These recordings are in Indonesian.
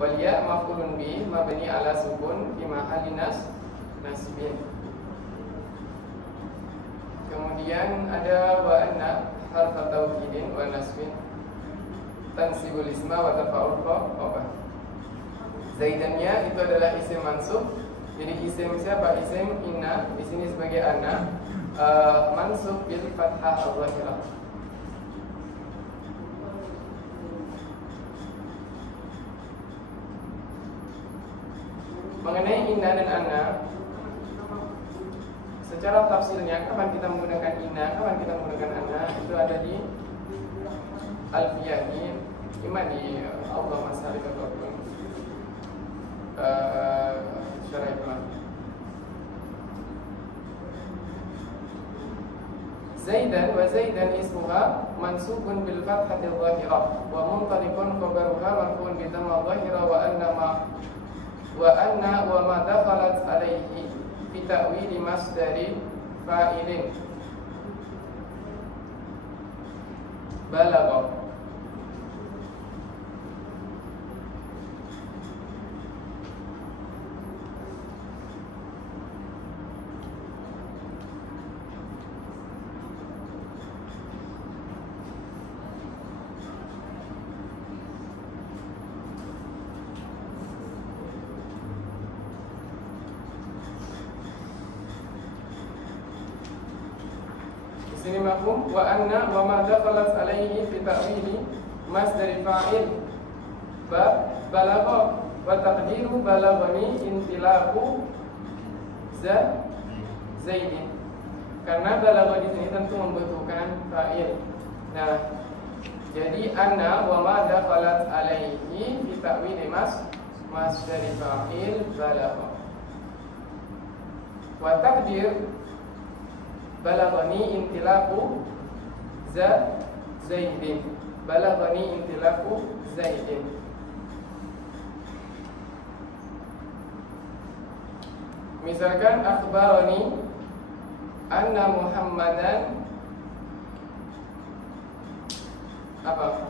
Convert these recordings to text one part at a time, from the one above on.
Wal ya maf'ulun bih mabni ala sukun fi mahalli nasbin. Kemudian ada wa anna harf taukidin wa nasbin tansibul isma wa tafa'ul khabar. Zaidannya itu adalah isim mansub. Jadi isim siapa? Isim inna di sini sebagai anna, mansub bil fathah al-zahirah. Mengenai inna dan anna, secara tafsirnya kapan kita menggunakan inna, kapan kita menggunakan anna, itu ada di Alfiyah, di imam di Allah Masalik ataupun Syarah Ibn. Zaidan wa Zaidan ismuha mansubun bil fathati dhahirah wa muntaliqun khabaruha marfu'un bi dhamma dhahirah wa anna wa ma dakhalat alaihi fi ta'wili masdari fa'ilin balagha. Sini mafhum wa anna wa ma dakhalat alaihi fi ta'wili masdar fa'il balagha wa taqdiru balaghani intilaqu zaidin. Karena balagha di sini tentu membutuhkan fa'il. Nah, jadi anna wa ma dakhalat alaihi fi ta'wili masdar fa'il balagha wa taqdir balaghani intilaqu zaidin. Balaghani intilaqu zaidin. Misalkan akhbarani anna Muhammadan apa?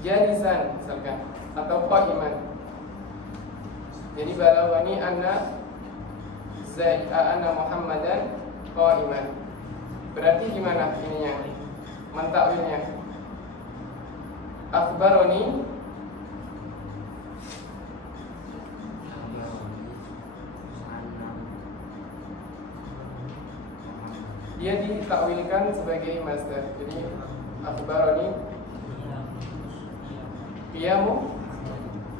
Jalisan misalkan, atau qa'iman. Jadi balaghani anna Muhammadan qa'iman. Berarti gimana ininya? Mentakwilnya. Akhbaroni dia ditakwilkan sebagai masdar. Jadi akhbaroni qiyamu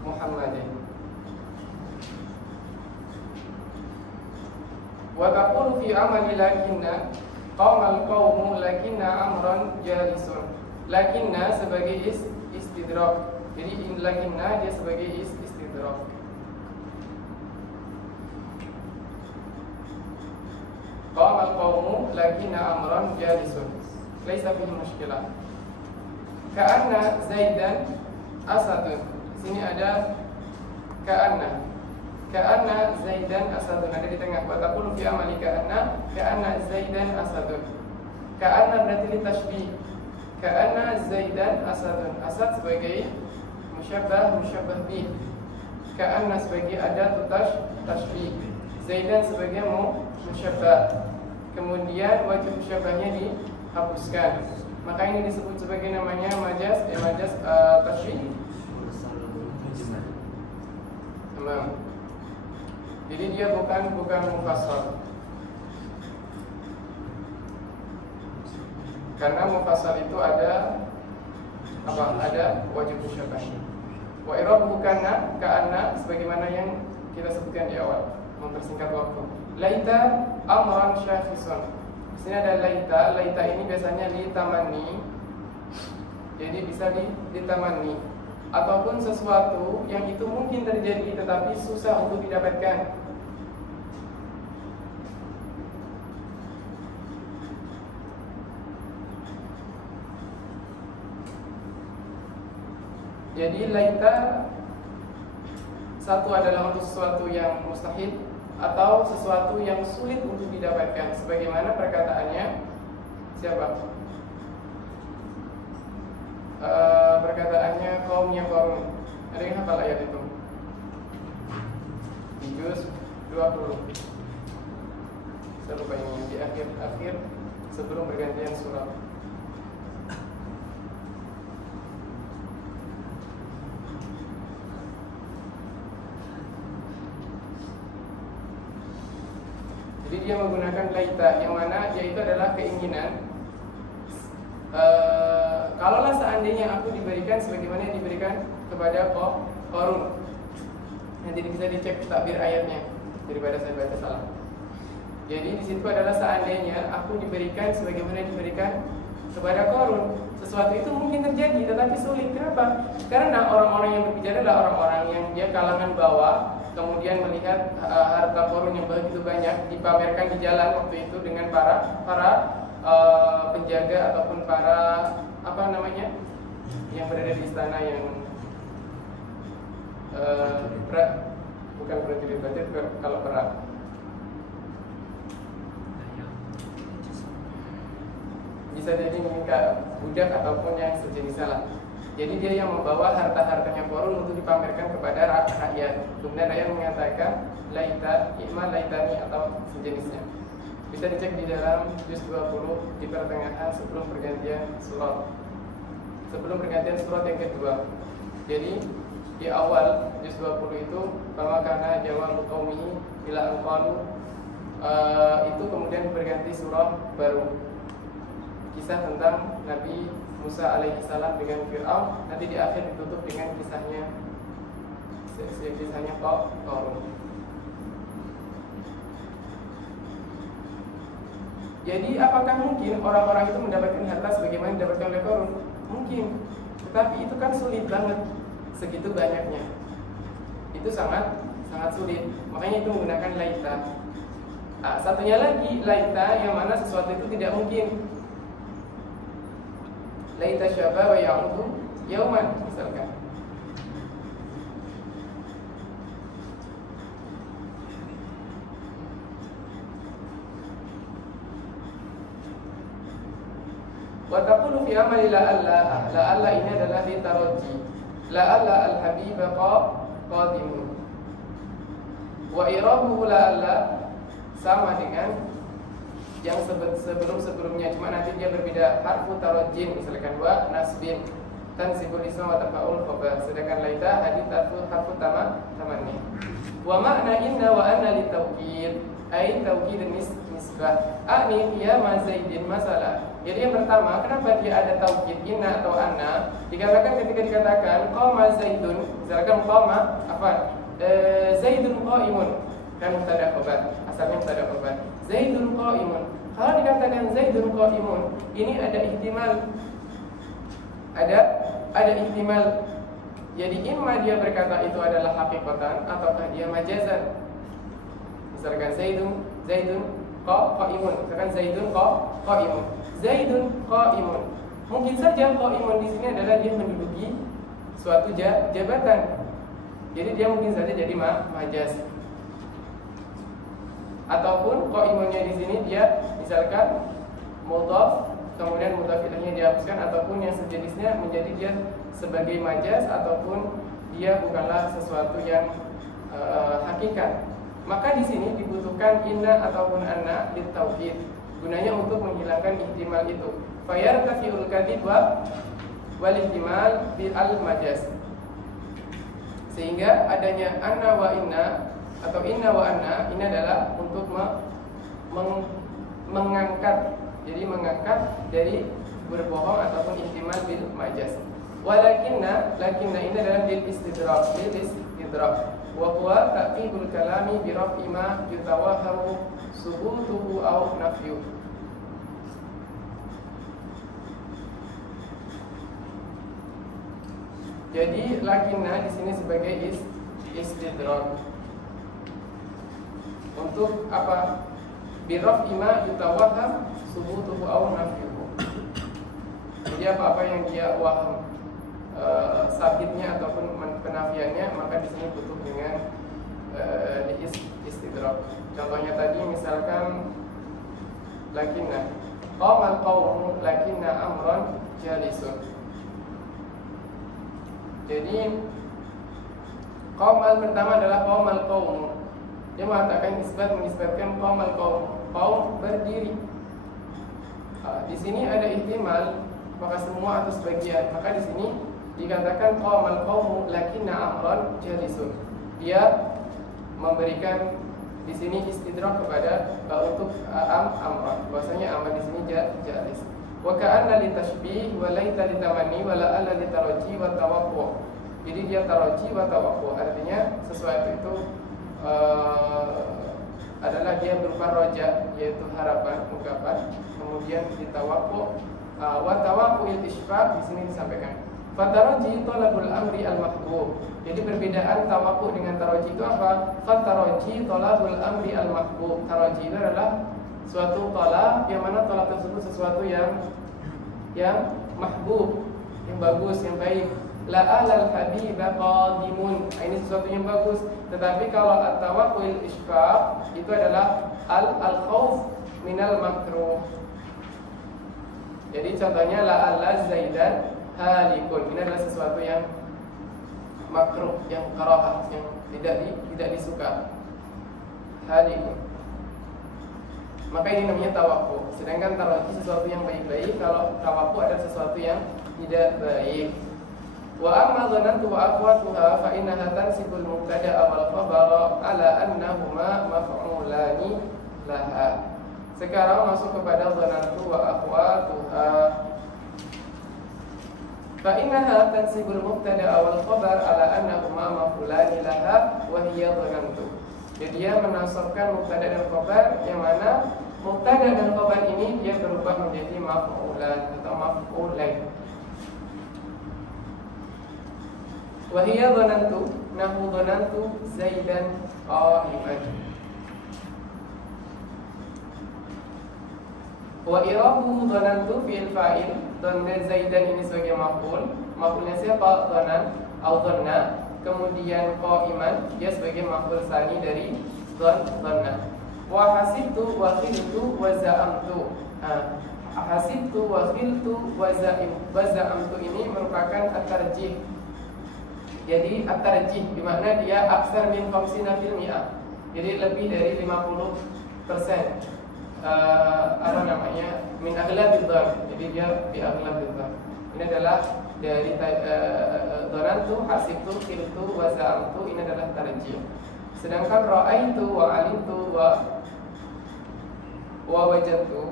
Muhammadin. Wa taqulu fi amali lakinna qamal qaumu lakinna amran jalisun. Lakinna sebagai istidrak. Jadi lakinna dia sebagai istidrak. Qamal qaumu lakinna amran jalisun. Laisa fihi mushkilah. Ka'anna Zaidan asadun. Sini ada ka'anna. Ka'anna Zaidan asadun, ada di tengah. Wa taqulu fi amali ka'anna Zaidan asadun. Ka'anna berarti ditashbih. Ka'anna Zaidan asadun. Asad sebagai musyabbah bih. Ka'anna sebagai adat tashbih. Zaidan sebagai musyabbah. Kemudian wajib musyabbahnya dihapuskan. Maka ini disebut sebagai namanya majaz tashbih. Tamam. Jadi dia bukan mufassal. Karena mufassal itu ada apa? Ada wajib musyabbah. Wa i'rabuhu kana ka'anna sebagaimana yang kita sebutkan di awal, mempersingkat waktu. Laita amran syakhisun. Di sini ada laita. Laita ini biasanya ditamani. Jadi bisa ditamani ataupun sesuatu yang itu mungkin terjadi tetapi susah untuk didapatkan. Jadi laita satu adalah untuk sesuatu yang mustahil atau sesuatu yang sulit untuk didapatkan. Sebagaimana perkataannya siapa? Perkataannya kaumnya Qarun. Ada yang hafal ayat itu? di juz 20. Saya lupa ini di akhir sebelum pergantian surat. Jadi dia menggunakan laita, yang mana yaitu adalah keinginan. Kalaulah seandainya aku diberikan sebagaimana yang diberikan kepada Qarun. Nanti bisa dicek takbir ayatnya daripada saya baca salah. Jadi di situ adalah seandainya aku diberikan sebagaimana diberikan kepada Qarun. Sesuatu itu mungkin terjadi, tetapi sulit. Kenapa? Karena orang-orang yang berbicara adalah orang-orang yang dia kalangan bawah, kemudian melihat harta Qarun yang begitu banyak dipamerkan di jalan waktu itu dengan para penjaga ataupun para yang berada di istana yang bukan prajurit batir kalau perang. Bisa jadi minta budak ataupun yang sejenis salah. Jadi dia yang membawa harta-hartanya Qarun untuk dipamerkan kepada rakyat. Kemudian rakyat mengatakan laita, ikmal laitani atau sejenisnya. Bisa dicek di dalam juz 20 di pertengahan sebelum pergantian surat. Sebelum pergantian surat yang kedua. Jadi di awal juz 20 itu bahwa karena jawab qaumihi bila anqalu itu kemudian berganti surah baru. Kisah tentang Nabi Musa alaihissalam dengan Fir'aun, nanti di akhir ditutup dengan kisahnya Qarun. Jadi apakah mungkin orang-orang itu mendapatkan harta sebagaimana didapatkan oleh Qarun? Mungkin, tetapi itu kan sulit banget, segitu banyaknya. Itu sangat sulit. Makanya itu menggunakan laita. Satunya lagi laita yang mana sesuatu itu tidak mungkin. Laita syaba wa ya'udu yauman misalkan. Wa taqulu fi amali la'alla ini adalah li taraji. La'alla al-habiba qadimun. Wa irabuhu la'alla sama dengan yang sebelum-sebelumnya, cuma nanti dia berbeda. Harfu tarajin misalkan wa nasbin tansibul isma wa tafa'ul khabar. Sedangkan laita hadits harfu tamanni. Wa makna inna wa anna li tawkid ay tawkid nisbah. Ani qiyama zaidin masalah. Jadi yang pertama, kenapa dia ada taukid inna atau anna? Dikatakan ketika dikatakan qama zaidun, misalkan qama zaidun qa'imun, kan mubtada khabar, asalnya mubtada khabar. Zaidun qa'imun. Kalau dikatakan zaidun qa'imun, ini ada ihtimal. Ada ihtimal. Jadi imma dia berkata itu adalah hakikatan ataukah dia majazan. Misalkan zaidun qa'imun, misalkan zaidun qa'imun. Zaidun qa'imun. Mungkin saja qa'imun di sini adalah dia menduduki suatu jabatan. Jadi dia mungkin saja jadi majaz. Ataupun qa'imunnya di sini dia misalkan mudhaf, kemudian mudhaf ilaihnya dihapuskan ataupun yang sejenisnya menjadi dia sebagai majaz ataupun dia bukanlah sesuatu yang hakikat. Maka di sini dibutuhkan inna ataupun anna litauhid. Gunanya untuk menghilangkan ihtimal itu. Fayartafi'ul kadhib wal ihtimal bil majaz. Sehingga adanya anna wa inna atau inna wa anna ini adalah untuk mengangkat, jadi mengangkat dari berbohong ataupun ihtimal bil majaz. Walakinna ini adalah bil istidrak, wa huwa taqibul kalami bi raf'i ma yutawahamu subutuhu aw nafyu. Jadi lakinna di sini sebagai istidrak. Untuk apa? Birof ima yutawaham subutuhu aw nafyuhu. Jadi apa yang dia waham sabitnya ataupun penafiannya, maka di sini butuh dengan istidrak. Contohnya tadi misalkan lakinna qamal qaumu lakinna amran jalisun. Jadi qaumal pertama adalah qaumal qaumu. Dia mengatakan menisbatkan kaum berdiri. Di sini ada ihtimal maka semua atau sebagian. Maka di sini dikatakan qaumu lakinna amran jalisun. Dia memberikan di sini istidrak kepada untuk amran. Bahwasanya amran di sini jalis. Wa ka'anna litashbih wa laita litamanni wa la'alla litaraji wa tawaqqa. Jadi dia taraji wa tawaqqa, artinya sesuatu itu adalah dia berupa roja, yaitu harapan, ungkapan, kemudian ditawaqqa wa tawaqqul isyraq di sini disampaikan. Fataraji talabul amri al-mahbub. Jadi perbedaan tawaqqa dengan taraji itu apa? Fataraji talabul amri al-mahbub. Taraji itu adalah suatu talab yang mana talab tersebut sesuatu yang mahbub, yang bagus, yang baik. La alal habiba qadimun. Ini sesuatu yang bagus. Tetapi kalau at-tawaqqul isyraq itu adalah al-khauf minal makruh. Jadi contohnya la alla zaidan halikun. Ini adalah sesuatu yang makruh, yang karahah, yang tidak disuka. Halikun. Maka ini namanya tawaqfu. Sedangkan taraji sesuatu yang baik-baik. Kalau tawaqfu adalah sesuatu yang tidak baik. Wa amma dhanantu wa aqwatuha fa innaha tansibul mubtada'a wal khabara ala annahuma maf'ulani laha. Sekarang masuk kepada dhanantu wa aqwatuha. Fa innaha tansibul mubtada'a wal khabar ala annahuma maf'ulani laha wa hiya dhanantu. Jadi dia menasabkan mubtada dan khabar yang mana mubtada dan khabar ini dia berubah menjadi maf'ulan atau maf'ulain. Wa hiya dhanantu nahu dhanantu zaidan qa'iman. Wa irabu dhanantu fi'il fa'il. Dhanna zaidan ini sebagai maf'ul. Maf'ulnya siapa? Dhanan atau dhanna. Kemudian qa'iman dia sebagai maf'ul tsani dari dhanna. Wa hasibtu wa khiltu wa za'amtu. Hasibtu wa khiltu wa za'amtu ini merupakan at-tarjih. Jadi at-tarjih di mana dia aksar min 50%. Jadi lebih dari 50%. Min aghlabil dhann. Jadi dia bi aghlabil dhann. Ini adalah dari dhanantu, hasibtu, khiltu wa za'amtu ini adalah tarjih. Sedangkan ra'aitu wa alimtu wa wajadtu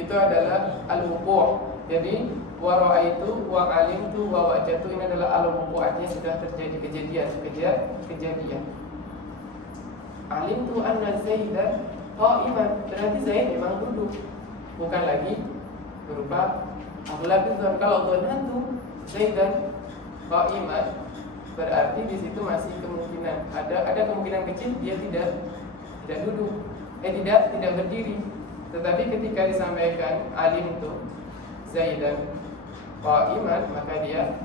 itu adalah al-wuqu'. Jadi wa ra'aitu wa alimtu wa wajadtu ini adalah al-wuqu', artinya sudah terjadi kejadian. Alimtu anna Zaidan qa'iman, berarti Zaid memang duduk, bukan lagi berupa aghlabil dhann. Kalau dhanantu Zaidan qa'iman berarti di situ masih kemungkinan ada kemungkinan kecil dia tidak duduk, tidak berdiri. Tetapi ketika disampaikan alimtu Zaidan qa'iman maka dia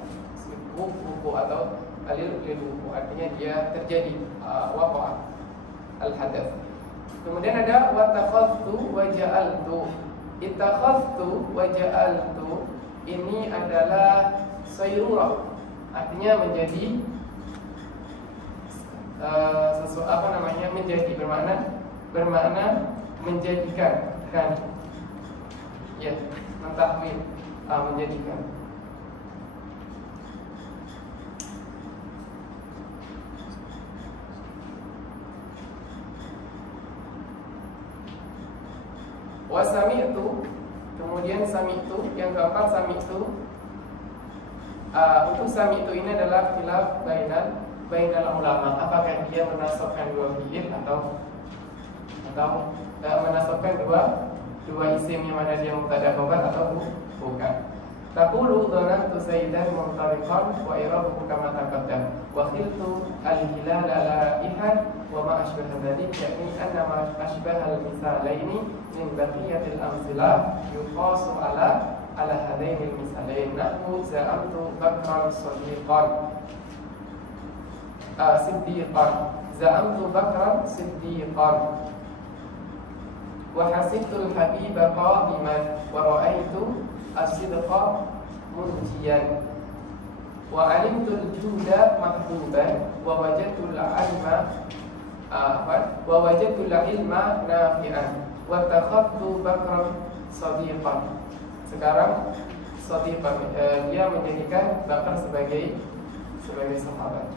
wuku atau alil wuku, artinya dia terjadi waqa'a al-hadath. Kemudian ada wa takhadtu wa ja'altu. Ittakhadtu wa ja'altu ini adalah sayrurah, artinya menjadi menjadi bermakna menjadikan kan, ya, mentahwil, menjadikan. Wa sami'tu, kemudian sami'tu yang keempat sami'tu. Untuk sami'tu ini adalah khilaf bainal ulama, apakah dia menasabkan dua fi'il atau menasabkan dua isim yang mana dia mubtada khabar atau bukan. Taqulu dhanantu Zaidan muntariqan wa irabuhu kama taqaddam wa khiltu al-hilal la'ihan wa ma ashbaha dhalik, yakni anna ma ashbaha al-mithalaini min baqiyatil amthilah yuqasu ala hadaini al-mithalain. Nahwu za'amtu bakran siddiqan, za'amtu bakran siddiqan. Wa hasibtul habiba qa'iman wa ra'aitu as-sidqa munjiyan. wa alimtul juda mahbuban wa wajadtul ilma wa wajadtul ilma nafi'an wa takhaftu bakran sadiqan. Sekarang sadiqan, dia menjadikan Bakar sebagai sahabat.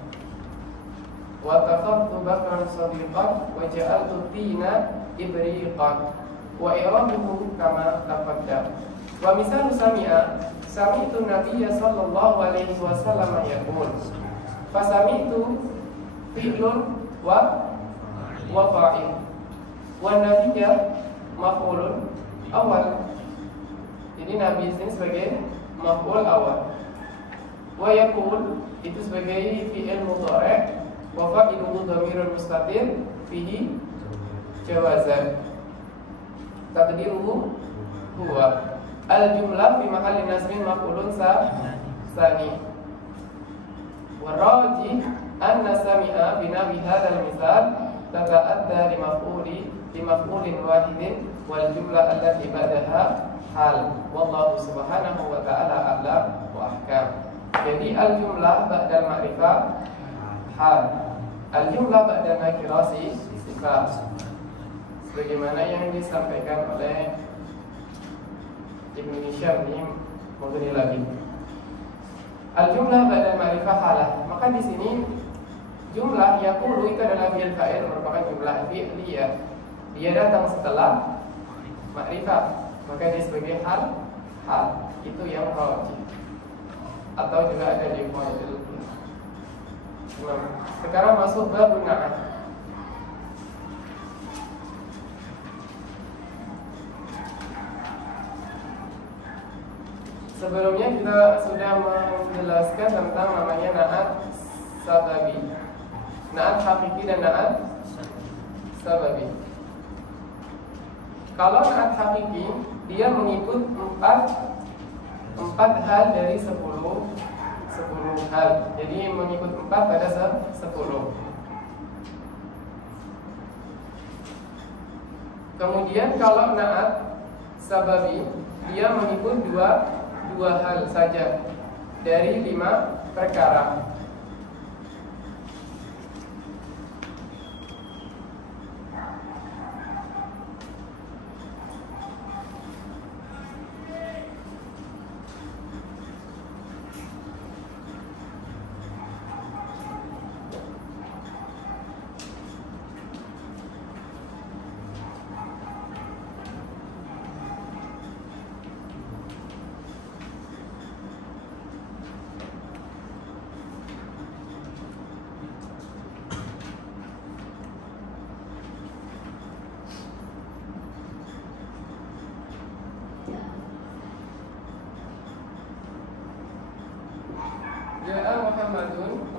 Wa takhaftu bakran sadiqan wa ja'altu tina ibriqan wa irabuhu kama taqaddam. Wa misalu sami'tu nabiyya sallallahu alaihi wasallam yaqul fa sami'tu fi'lun wa fa'il wa nabiyya maf'ulun awal. Jadi nabi ini sebagai maf'ul awal. Wa yaqul itu sebagai fi'il mudhari' wa fa'iluhu dhamirun mustatir fihi jawazan. Taqdiruhu huwa al-jumlah fi mahalli nasbin maf'ulun sani. Wa rajih anna sami'a binawi hadzal misal tata'adda li maf'ulin wahidin wal jumlah allati ba'daha hal. Wallahu subhanahu wa ta'ala a'lam wa ahkam. Jadi al-jumlah ba'dal ma'rifah hal, al-jumlah ba'dal nakirah sifat, sebagaimana yang disampaikan oleh Ibnu Hisham ini mengenai lagi. Al-jumlah ba'dal ma'rifah halah. Maka di sini jumlah yaqulu itu adalah fi'il fa'il, merupakan jumlah fi'liyah. Dia datang setelah ma'rifah, maka dia sebagai hal. Itu yang rajih. Atau juga ada di qaidul. Sekarang masuk bab na'at. Sebelumnya kita sudah menjelaskan tentang namanya na'at sababi, na'at hakiki dan na'at sababi. Kalau na'at hakiki, dia mengikut empat hal dari 10 hal. Jadi mengikut 4 pada 10. Kemudian kalau na'at sababi, dia mengikut dua hal saja dari 5 perkara. Ja'a Muhammadun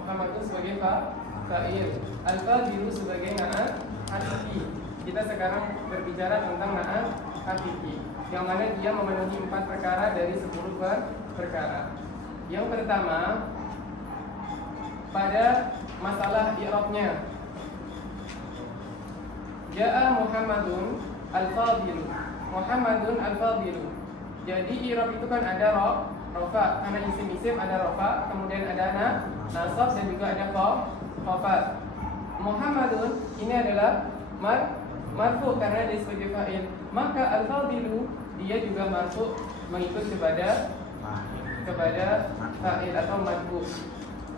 sebagai fa'il, al-fadilu sebagai na'at hakiki. Kita sekarang berbicara tentang na'at hakiki, yang mana dia memenuhi 4 perkara dari 10 perkara. Yang pertama, pada masalah i'rabnya, Ja'a Muhammadun al-fadilu. Muhammadun al-fadilu. Jadi i'rab itu kan ada rofa, karena isim ada rofa, kemudian ada nasab dan juga ada khafat. Muhammadun ini adalah marfu karena dia sebagai fa'il. Maka al-fadilu dia juga marfu mengikut kepada fa'il atau marfu.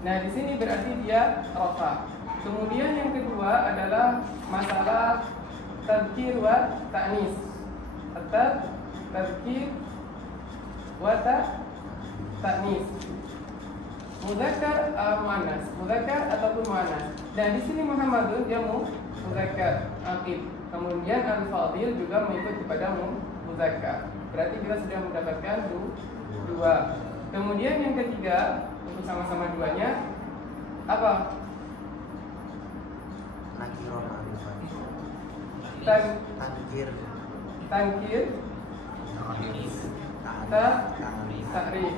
Nah, di sini berarti dia rofa. Kemudian yang kedua adalah masalah tadhkir wa ta'nis. Tadhkir wa ta'nis, mudzakkar muannas, mudzakkar ataupun muannas. Dan di sini Muhammadun dia mudzakkar aqib. Kemudian al-fadil juga mengikut kepada mudzakkar. Berarti kita sudah mendapatkan 2. Kemudian yang ketiga, untuk sama-sama duanya apa? Nakirah ma'rifah. Tankir, ta'rif.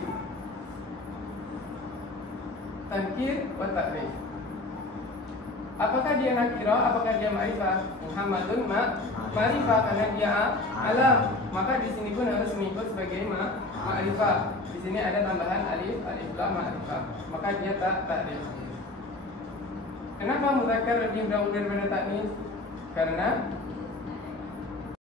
Tankir wa ta'rif. Apakah dia nakirah? Apakah dia ma'rifah? Muhammadun ma'rifah karena dia alam. Maka di sini pun harus mengikut sebagai ma'rifah. Di sini ada tambahan alif lam ma'rifah. Maka dia ta'rif. Kenapa mudzakkar lebih dahulu daripada ta'nis? Karena